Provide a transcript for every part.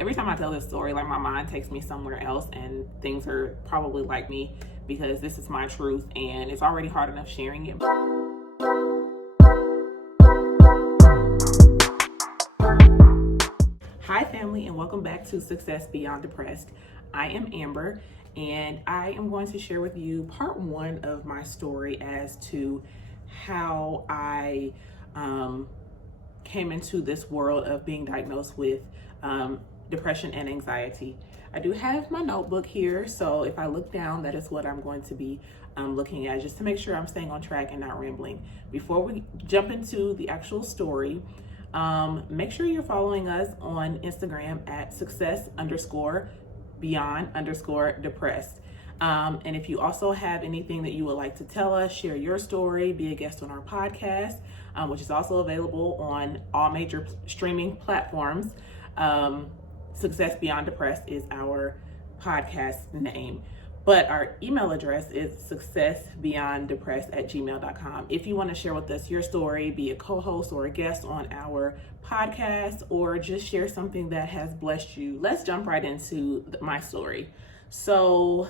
every time I tell this story, like my mind takes me somewhere else, and things are probably like me because this is my truth and it's already hard enough sharing it. Hi family, and welcome back to Success Beyond Depressed. I am Amber, and I am going to share with you part one of my story as to how I came into this world of being diagnosed with depression and anxiety. I do have my notebook here, so if I look down, that is what I'm going to be looking at, just to make sure I'm staying on track and not rambling. Before we jump into the actual story, make sure you're following us on Instagram at success_beyond_depressed. And if you also have anything that you would like to tell us, share your story, be a guest on our podcast, which is also available on all major streaming platforms. Success Beyond Depressed is our podcast name, but our email address is successbeyonddepressed@gmail.com. If you want to share with us your story, be a co-host or a guest on our podcast, or just share something that has blessed you, let's jump right into my story. So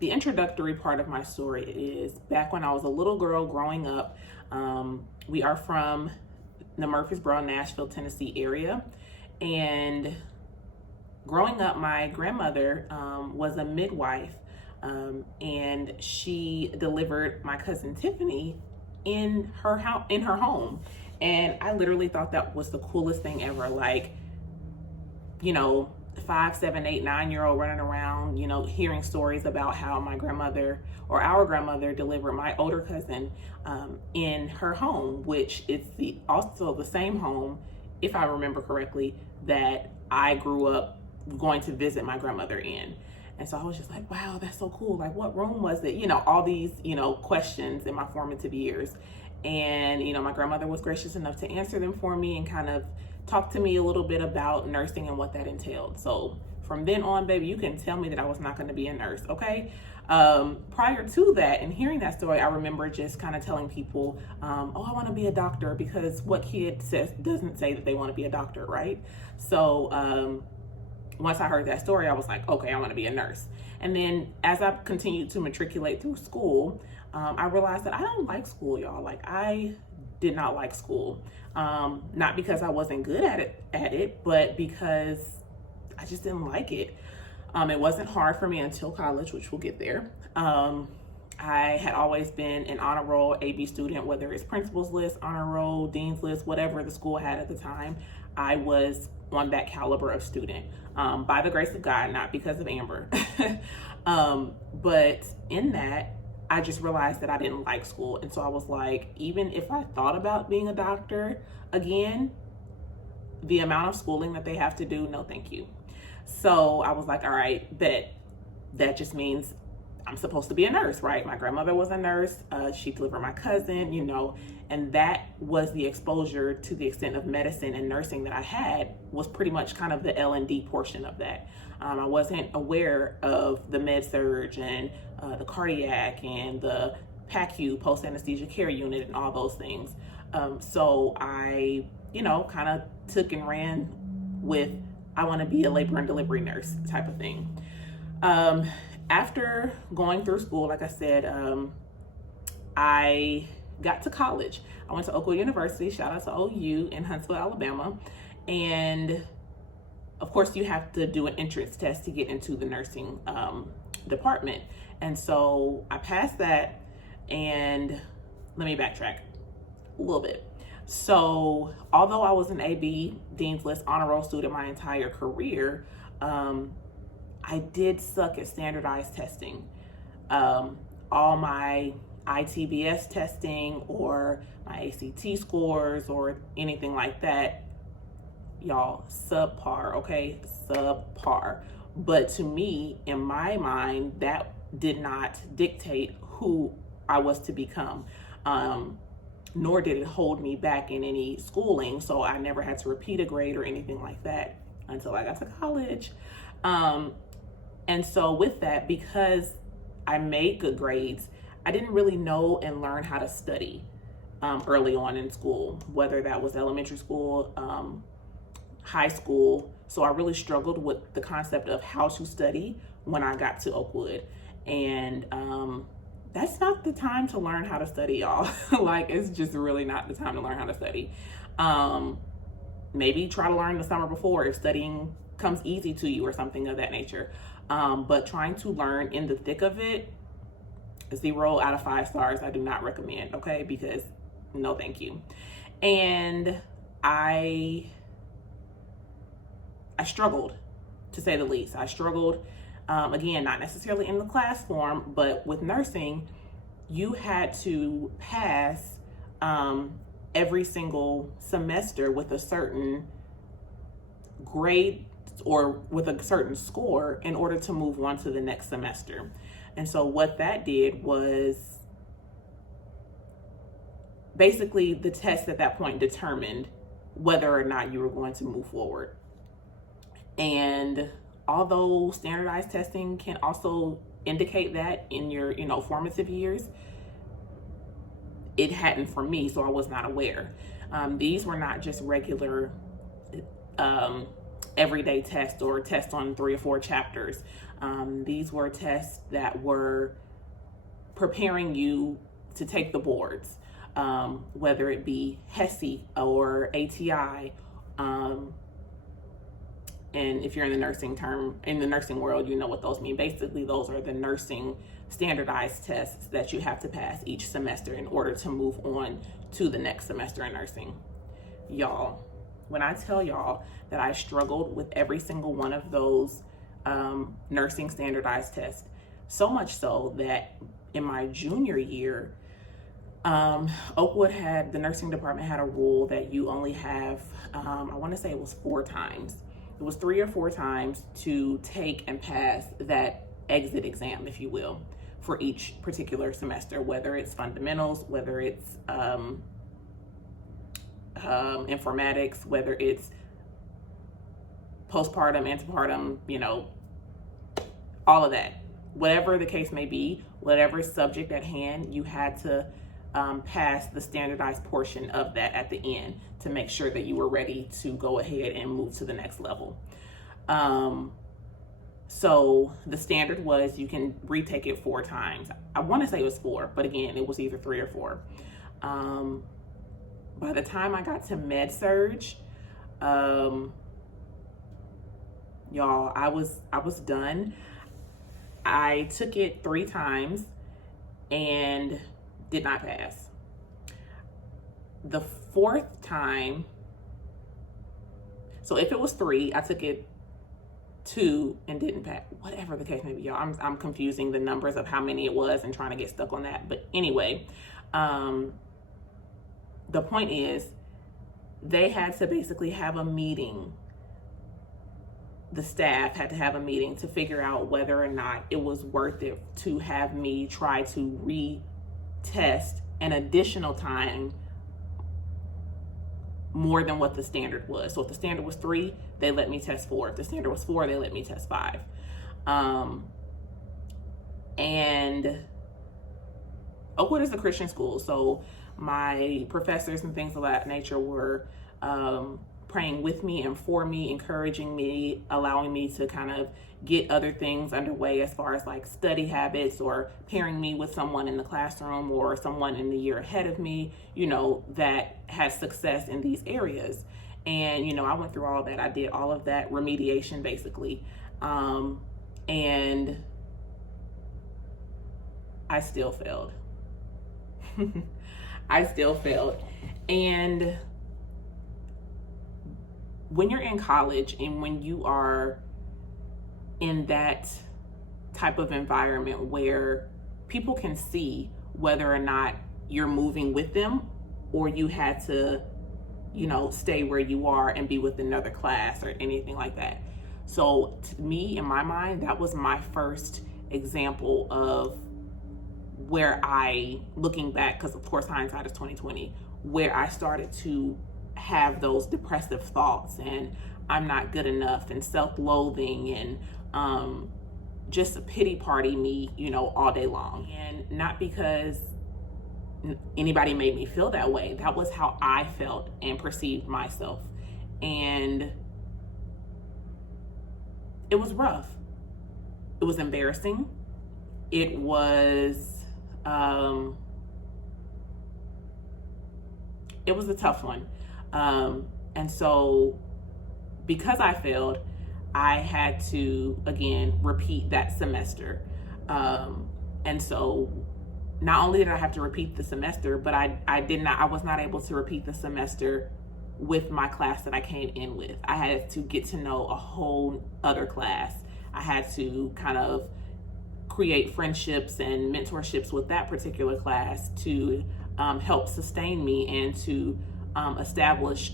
the introductory part of my story is back when I was a little girl growing up. We are from the Murfreesboro, Nashville, Tennessee area. And growing up, my grandmother was a midwife, and she delivered my cousin Tiffany in her home. And I literally thought that was the coolest thing ever. Like, 5, 7, 8, 9-year-old running around, hearing stories about how my grandmother or our grandmother delivered my older cousin in her home, which is also the same home, if I remember correctly, that I grew up going to visit my grandmother in. And so I was just like, wow, that's so cool. Like, what room was it? All these, questions in my formative years. And, my grandmother was gracious enough to answer them for me and kind of talk to me a little bit about nursing and what that entailed. So from then on, baby, you can tell me that I was not going to be a nurse, okay? Prior to that, and hearing that story, I remember just kind of telling people, I want to be a doctor, because what kid doesn't say that they want to be a doctor, right? So once I heard that story, I was like, okay, I want to be a nurse. And then as I continued to matriculate through school, I realized that I don't like school, y'all. Like, I did not like school. Not because I wasn't good at it, but because I just didn't like it. It wasn't hard for me until college, which we'll get there. I had always been an honor roll AB student, whether it's principal's list, honor roll, dean's list, whatever the school had at the time. I was on that caliber of student, by the grace of God, not because of Amber. But in that, I just realized that I didn't like school. And so I was like, even if I thought about being a doctor again, the amount of schooling that they have to do, no thank you. So I was like, all right, bet that just means I'm supposed to be a nurse, right? My grandmother was a nurse. She delivered my cousin, and that was the exposure to the extent of medicine and nursing that I had, was pretty much kind of the L&D portion of that. I wasn't aware of the med surge and the cardiac and the PACU, post anesthesia care unit, and all those things. So I, kind of took and ran with, I want to be a labor and delivery nurse type of thing. After going through school, like I said, I got to college. I went to Oakwood University, shout out to OU in Huntsville, Alabama. And of course, you have to do an entrance test to get into the nursing department. And so I passed that, and let me backtrack a little bit. So although I was an AB, Dean's List, honor roll student my entire career, I did suck at standardized testing. All my ITBS testing or my ACT scores or anything like that, y'all, subpar, okay? Subpar. But to me, in my mind, that did not dictate who I was to become. Nor did it hold me back in any schooling. So I never had to repeat a grade or anything like that until I got to college. And so with that, because I made good grades, I didn't really know and learn how to study early on in school, whether that was elementary school, high school. So I really struggled with the concept of how to study when I got to Oakwood. And that's not the time to learn how to study, y'all. Like, it's just really not the time to learn how to study. Maybe try to learn the summer before if studying comes easy to you or something of that nature. But trying to learn in the thick of it, 0 out of 5 stars, I do not recommend, okay? Because no, thank you. And I struggled, to say the least. I struggled, again, not necessarily in the class form, but with nursing, you had to pass every single semester with a certain grade or with a certain score in order to move on to the next semester. And so what that did was basically the test at that point determined whether or not you were going to move forward. And although standardized testing can also indicate that in your, formative years, it hadn't for me, so I was not aware. These were not just regular everyday tests or tests on 3 or 4 chapters. These were tests that were preparing you to take the boards, whether it be HESI or ATI. And if you're in the nursing world, you know what those mean. Basically, those are the nursing standardized tests that you have to pass each semester in order to move on to the next semester in nursing. Y'all, when I tell y'all that I struggled with every single one of those nursing standardized tests, so much so that in my junior year, Oakwood the nursing department had a rule that you only have, I want to say it was 4 times. It was 3 or 4 times to take and pass that exit exam, if you will, for each particular semester, whether it's fundamentals, whether it's informatics, whether it's postpartum, antepartum, all of that. Whatever the case may be, whatever subject at hand, you had to pass the standardized portion of that at the end to make sure that you were ready to go ahead and move to the next level. So the standard was you can retake it 4 times. I want to say it was 4, but again, it was either 3 or 4. By the time I got to med surge, y'all, I was done. I took it 3 times and did not pass. The 4th time, so if it was 3, I took it 2 and didn't pass. Whatever the case may be, y'all. I'm confusing the numbers of how many it was and trying to get stuck on that. But anyway, the point is, they had to basically have a meeting. The staff had to have a meeting to figure out whether or not it was worth it to have me try to retest an additional time more than what the standard was. So if the standard was 3, they let me test 4. If the standard was 4, they let me test 5. And Oakwood is a Christian school, so my professors and things of that nature were praying with me and for me, encouraging me, allowing me to kind of get other things underway as far as like study habits or pairing me with someone in the classroom or someone in the year ahead of me, that has success in these areas. And, I went through all of that. I did all of that remediation basically. And I still failed. I still failed. And when you're in college and when you are in that type of environment where people can see whether or not you're moving with them or you had to, stay where you are and be with another class or anything like that. So to me, in my mind, that was my first example of where looking back, because of course hindsight is 2020, where I started to have those depressive thoughts and I'm not good enough and self-loathing and just a pity party me, all day long. And not because anybody made me feel that way. That was how I felt and perceived myself. And it was rough. It was embarrassing. It was a tough one. And so because I failed, I had to, again, repeat that semester. And so not only did I have to repeat the semester, but I was not able to repeat the semester with my class that I came in with. I had to get to know a whole other class. I had to kind of create friendships and mentorships with that particular class to help sustain me and to establish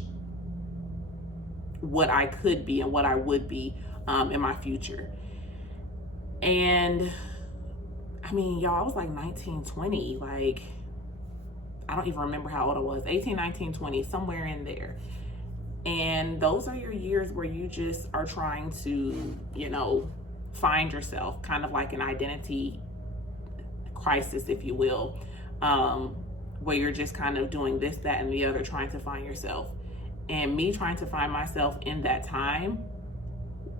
what I could be and what I would be in my future. And I mean, y'all, I was like 19, 20, like, I don't even remember how old I was, 18, 19, 20, somewhere in there. And those are your years where you just are trying to, you know, find yourself, kind of like an identity crisis, if you will, where you're just kind of doing this, that, and the other, trying to find yourself. And me trying to find myself in that time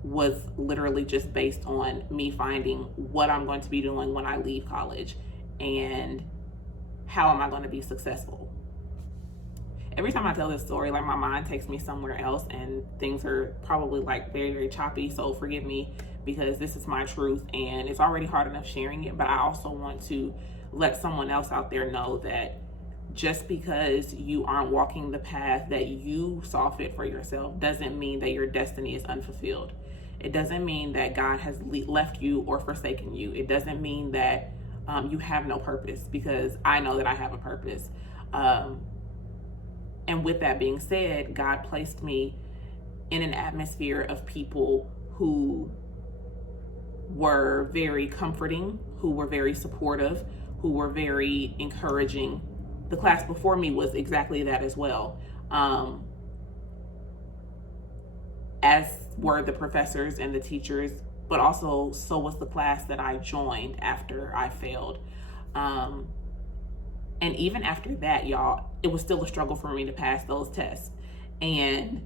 was literally just based on me finding what I'm going to be doing when I leave college and how am I going to be successful. Every time I tell this story, like, my mind takes me somewhere else and things are probably like very, very choppy. So forgive me, because this is my truth and it's already hard enough sharing it. But I also want to let someone else out there know that just because you aren't walking the path that you saw fit for yourself doesn't mean that your destiny is unfulfilled. It doesn't mean that God has left you or forsaken you. It doesn't mean that you have no purpose, because I know that I have a purpose. And with that being said, God placed me in an atmosphere of people who were very comforting, who were very supportive, who were very encouraging. The class before me was exactly that as well. As were the professors and the teachers, but also so was the class that I joined after I failed. And even after that, y'all, it was still a struggle for me to pass those tests. And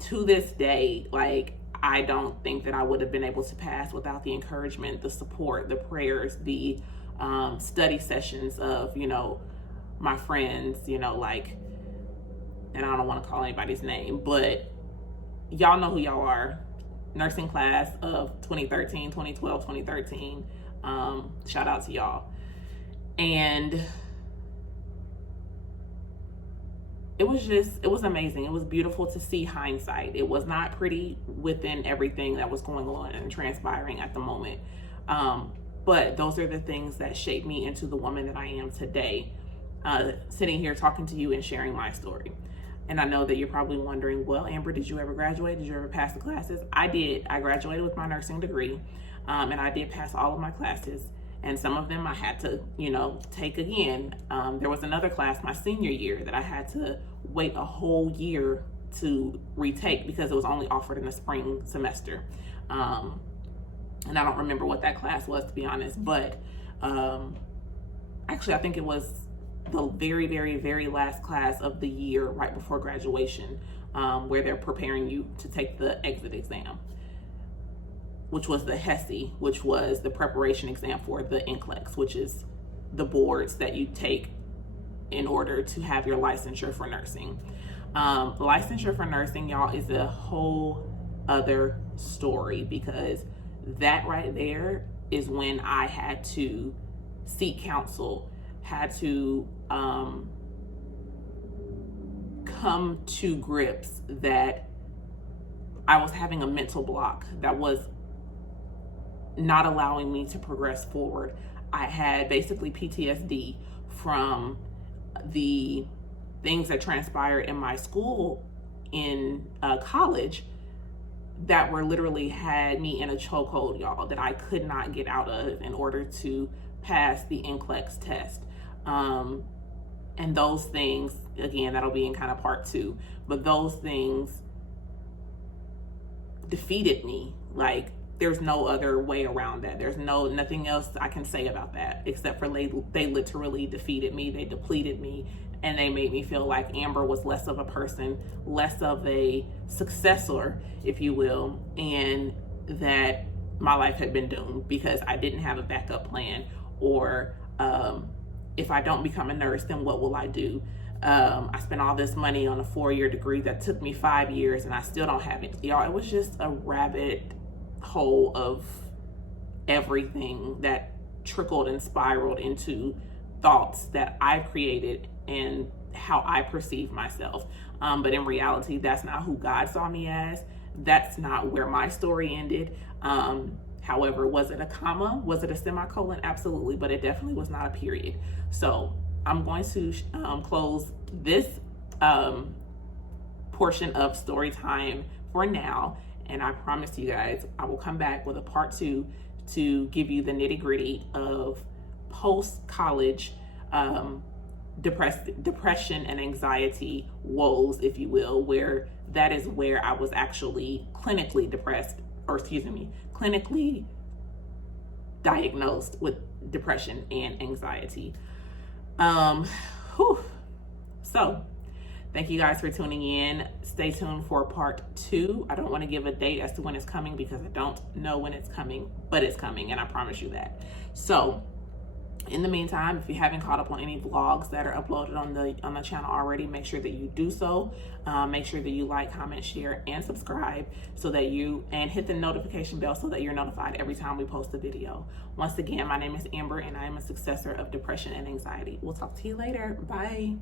to this day, like, I don't think that I would have been able to pass without the encouragement, the support, the prayers, the study sessions of, you know, my friends, you know, like, and I don't want to call anybody's name, but y'all know who y'all are. Nursing class of 2013, 2012, 2013. Shout out to y'all. And it was amazing. It was beautiful to see hindsight. It was not pretty within everything that was going on and transpiring at the moment. But those are the things that shaped me into the woman that I am today, sitting here talking to you and sharing my story. And I know that you're probably wondering, well, Amber, did you ever graduate? Did you ever pass the classes? I did. I graduated with my nursing degree, and I did pass all of my classes. And some of them I had to, you know, take again. There was another class my senior year that I had to wait a whole year to retake because it was only offered in the spring semester. And I don't remember what that class was, to be honest, but actually I think it was the very, very, very last class of the year right before graduation, where they're preparing you to take the exit exam, which was the HESI, which was the preparation exam for the NCLEX, which is the boards that you take in order to have your licensure for nursing. Licensure for nursing, y'all, is a whole other story, because that right there is when I had to seek counsel, had to come to grips that I was having a mental block that was not allowing me to progress forward. I had basically PTSD from the things that transpired in my school in college that were literally had me in a chokehold, y'all, that I could not get out of in order to pass the NCLEX test. And those things, again, that'll be in kind of part 2, but those things defeated me. Like, there's no other way around that. There's nothing else I can say about that except for they literally defeated me. They depleted me, and they made me feel like Amber was less of a person, less of a successor, if you will, and that my life had been doomed because I didn't have a backup plan, or if I don't become a nurse, then what will I do? I spent all this money on a 4-year degree that took me 5 years, and I still don't have it. Y'all, it was just a rabbit hole of everything that trickled and spiraled into thoughts that I've created and how I perceive myself. But in reality, that's not who God saw me as. That's not where my story ended. However, was it a comma? Was it a semicolon? Absolutely, but it definitely was not a period. So I'm going to close this portion of story time for now. And I promise you guys, I will come back with a part 2 to give you the nitty gritty of post-college depression and anxiety woes, if you will, where that is where I was actually clinically depressed, or clinically diagnosed with depression and anxiety. So thank you guys for tuning in. Stay tuned for part 2. I don't want to give a date as to when it's coming because I don't know when it's coming, but it's coming, and I promise you that. So in the meantime, if you haven't caught up on any vlogs that are uploaded on the channel already, make sure that you do so. Make sure that you like, comment, share, and subscribe and hit the notification bell so that you're notified every time we post a video. Once again, my name is Amber, and I am a successor of depression and anxiety. We'll talk to you later. Bye.